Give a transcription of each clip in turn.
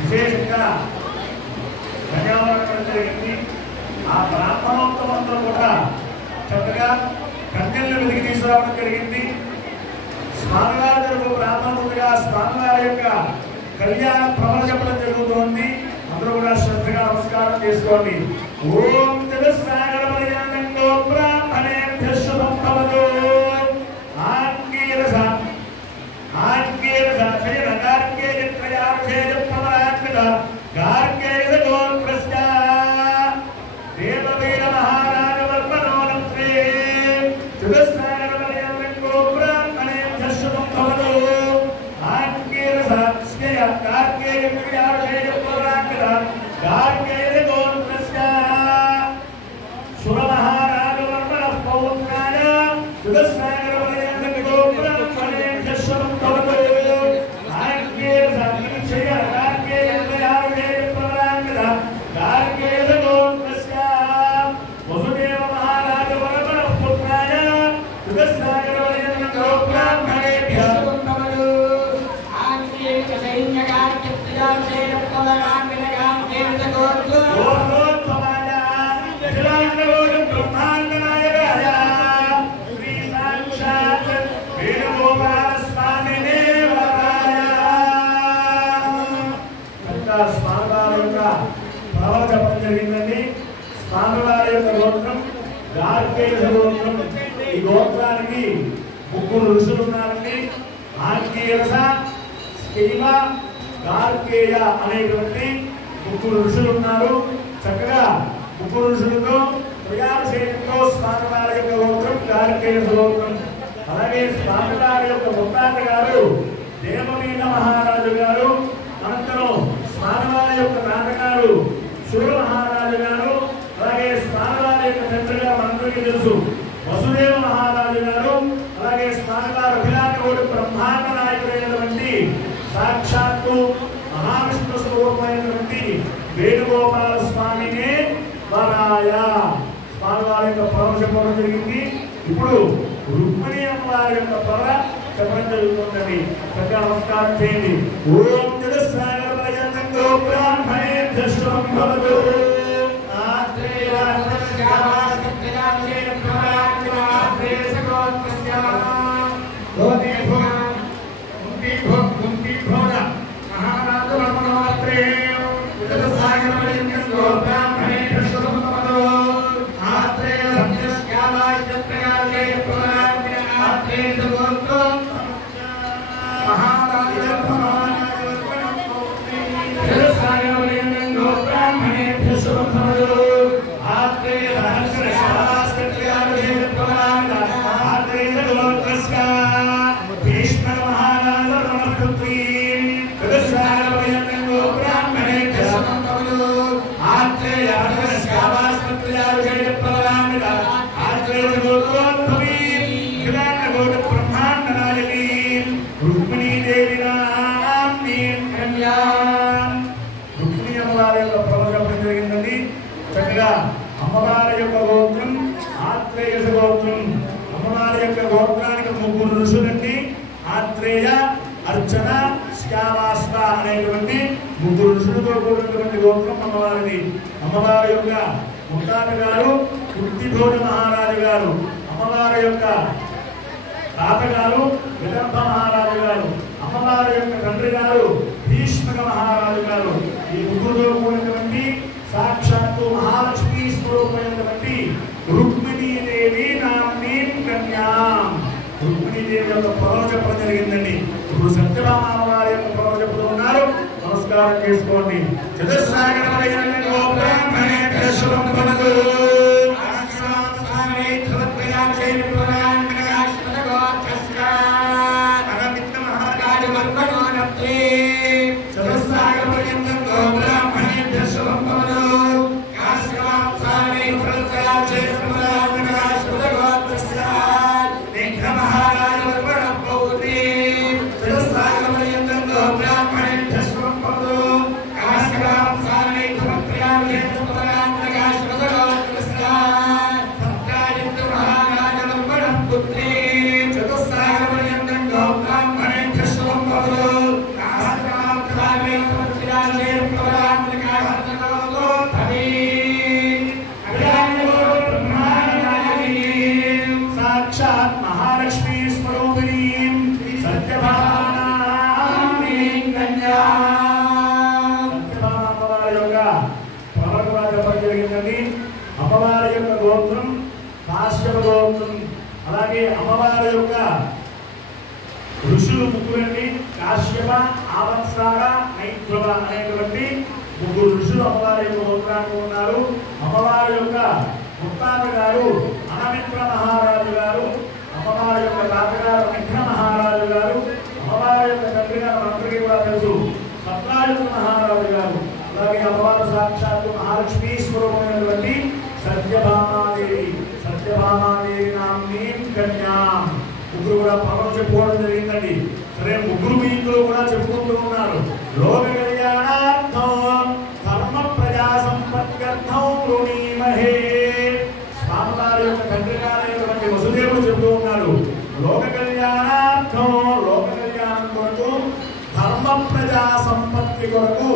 విశేషంగా ధన్యవాదాలు జరిగింది. ఆ బ్రాహ్మణోత్తమంతో కూడా చక్కగా కన్యలను వెతికి తీసుకురావడం జరిగింది. స్వామివారి బ్రాహ్మణుడిగా స్వామివారి యొక్క కళ్యాణ ప్రవణ చెప్పడం జరుగుతోంది. అందరూ కూడా శ్రద్ధగా నమస్కారం చేసుకోండి. ఓం జగత్సాగర పర్యంతో బ్రాహ్మణేభ్యః శుభం భవతు. ఆంగీరస ఆంగీరస గార్గేయ త్రయాక్షేయ ప్రవరాత్మిక గార్గేయ గోత్రస్య దేవవీర మహారాజ వర్మనోనత్రే జగత్సాగర పర్యంతో బ్రాహ్మణేభ్యః శుభం భవతు. ఆంగీరస గార్గేయ త్రయాక్షేయ ప్రవరాత్మిక గార్గేయ గోత్రస్య సురమహారాజ వర్మణ పౌత్రాయ జగత్సాగర పర్యంతో బ్రాహ్మణేభ్యః శుభం భవతు. ఆంగీరస గార్గేయ త్రయాక్షేయ ప్రవరాత్మిక గార్గేయ గోత్రస్య వసుదేవ మహారాజ వర్మణ పుత్రాయ జగత్సాగర పర్యంతో బ్రాహ్మణేభ్యః శుభం భవతు. జరిగిందండి. స్వామివారి యొక్క గోత్రం గార్గేయ గోత్రం. ఈ గోత్రానికి ముగ్గురు ఋషులు ఉన్నారండి. ఆంగీరస, స్కైవ, గార్గేయ అనేటువంటి ముగ్గురు ఋషులు ఉన్నారు. చక్కగా ముగ్గురు ఋషులతో ప్రయాణశైలితో స్వామివారి యొక్క గోత్రం గార్గేయ గోత్రం. అలాగే స్వామివారి యొక్క ముత్తాత గారు దేవమీన మహారాజు గారు. అనంతరం స్వామివారి యొక్క నాన్నగారు సూర్య మహారాజు గారు. అలాగే స్వామివారి యొక్క తండ్రిగా మనందరికీ తెలుసు వసుదేవ మహారాజు గారు. అలాగే స్వామివారి అభిలాషోడు బ్రహ్మాండ నాయకుడైనటువంటి సాక్షాత్తు మహావిష్ణు స్వరూపమైనటువంటి వేణుగోపాల స్వామినే వరాయ స్వామివారి యొక్క పరమ చెప్పడం జరిగింది. ఇప్పుడు రుక్మిణి అమ్మవారి యొక్క పర చెప్పడం జరుగుతుందండి. చక్కగా నమస్కారం చేయండి. ఓం జగత్సాగర పర్యంతో బ్రాహ్మణేభ్యః శుభం భవతు. అమ్మవారి యొక్క గోత్రం ఆత్రేయ గోత్రం. అమ్మవారి యొక్క గోత్రానికి ముగ్గురు ఋషులండి. ఆత్రేయ, అర్చన, శ్యావాస్త అనేటువంటి ముగ్గురు ఋషులతో కూడినటువంటి గోత్రం అమ్మవారిది. అమ్మవారి యొక్క ముత్తాత గారు కుర్తిభోజ మహారాజు గారు. అమ్మవారి యొక్క తాతగారు విదర్భ మహారాజు గారు. అమ్మవారి యొక్క తండ్రి గారు భీష్మక మహారాజు గారు. ఈ ముగ్గురుతో కూడినటువంటి సాక్షాత్తు మహాలక్ష్మి స్వరూపమైనటువంటి రుక్మిణీదేవి నామ్నీ కన్యా. రుక్మిణీదేవి యొక్క పరమ చెప్పడం జరిగిందండి. ఇప్పుడు సత్యభామ వారి యొక్క పరమ చెప్పుతూ ఉన్నారు. నమస్కారం చేసుకోండి. జగత్సాగర పర్యంతో బ్రాహ్మణేభ్యః శుభం భవతు. ఆవత్సార మైత్రవ అనేటువంటి ముగ్గురు ఋషులు అమ్మవారి యొక్క గోత్రానికి ఉన్నారు. అమ్మవారి యొక్క ముత్తాత గారు అనమిత్ర మహారాజు గారు, అమ్మవారి యొక్క తాతగారు మిత్ర మహారాజు గారు, అమ్మవారి యొక్క తండ్రి గారు మనందరికీ కూడా తెలుసు సత్రాయుధ మహారాజు గారు. అలాగే అమ్మవారు సాక్షాత్తు మహాలక్ష్మీ స్వరూపమైనటువంటి సత్యభామాదేవి, సత్యభామాదేవి నామ్ని కన్యా. ముగ్గురు కూడా పనులు చెప్పుకోవడం జరిగిందండి. సరే, ముగ్గురు మీకులు కూడా చెప్పుకుంటూ ఉన్నారు. లోక కళ్యాణార్థం ధర్మ ప్రజా సంపత్కర్థం రుణీమహే. స్వామివారి యొక్క తండ్రి గారైనటువంటి వసుదేవుడు చెబుతూ ఉన్నారు, లోక కళ్యాణార్థం, లోక కళ్యాణం కొరకు ధర్మ ప్రజా సంపత్తి కొరకు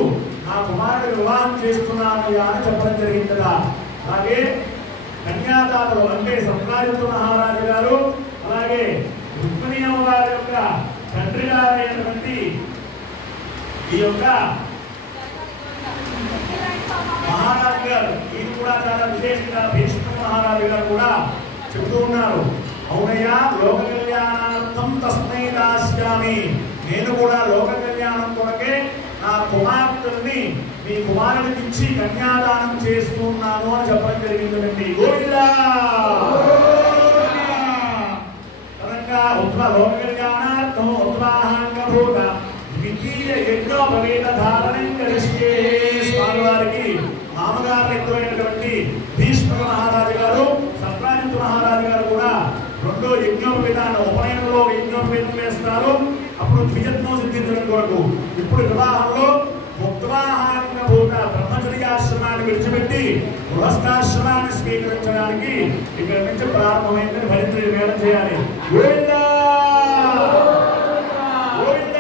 నా కుమారుడు వివాహం చేస్తున్నాను అని చెప్పడం జరిగింది కదా. అలాగే కన్యాదాతలు అంటే సత్రాయుధ మహారాజు గారు, అలాగే రుక్మిణి అమ్మవారి యొక్క తండ్రి గారైనటువంటి ఈ యొక్క మహారాజు గారు, ఇది కూడా చాలా విశేషంగా భీష్మ మహారాజు గారు కూడా చెబుతూ ఉన్నారు, అవునయ్యా లోక కళ్యాణార్థం తస్మై దాస్యామి, నేను కూడా లోక కళ్యాణం కొరకే నా కుమార్తెల్ని మీ కుమారుడికి ఇచ్చి కన్యాదానం చేస్తున్నాను అని చెప్పడం జరిగిందండి. గోవిందా కనుక లోక కళ్యాణార్థం ఉత్సాహంగభూత ద్వితీయ యజ్ఞోపవేత ధారణం కలిస్తే స్వామివారికి మామగారు ఎక్కువైనటువంటి భీష్మ మహారాజు గారు, సత్రాజిత్ మహారాజు గారు కూడా రెండో యజ్ఞోపవేతాన్ని ఉపనయనంలో యజ్ఞోపవేతం వేస్తారు. అప్పుడు ద్విజత్వం సిద్ధించడం కొరకు ఇప్పుడు వివాహంలో ముక్తాహాంగభూత బ్రహ్మచర్యాశ్రమాన్ని విడిచిపెట్టి గృహస్థాశ్రమాన్ని స్వీకరించడానికి ఇక్కడ నుంచి ప్రారంభమైందని భరిత్రి మేళం చేయాలి. గోవిందా గోవిందా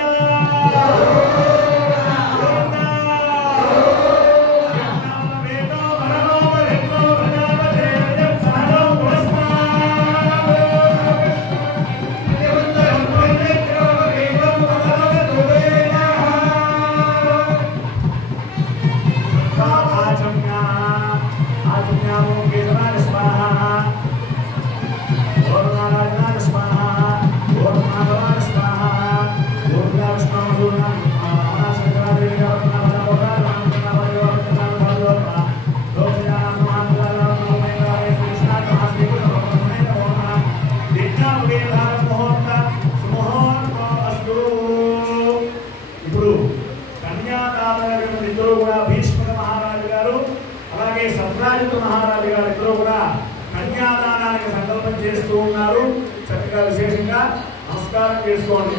మహారాజు గారు ఇద్దరు కూడా కన్యాదానానికి సంకల్పం చేస్తూ ఉన్నారు. చక్కగా విశేషంగా నమస్కారం చేసుకోండి.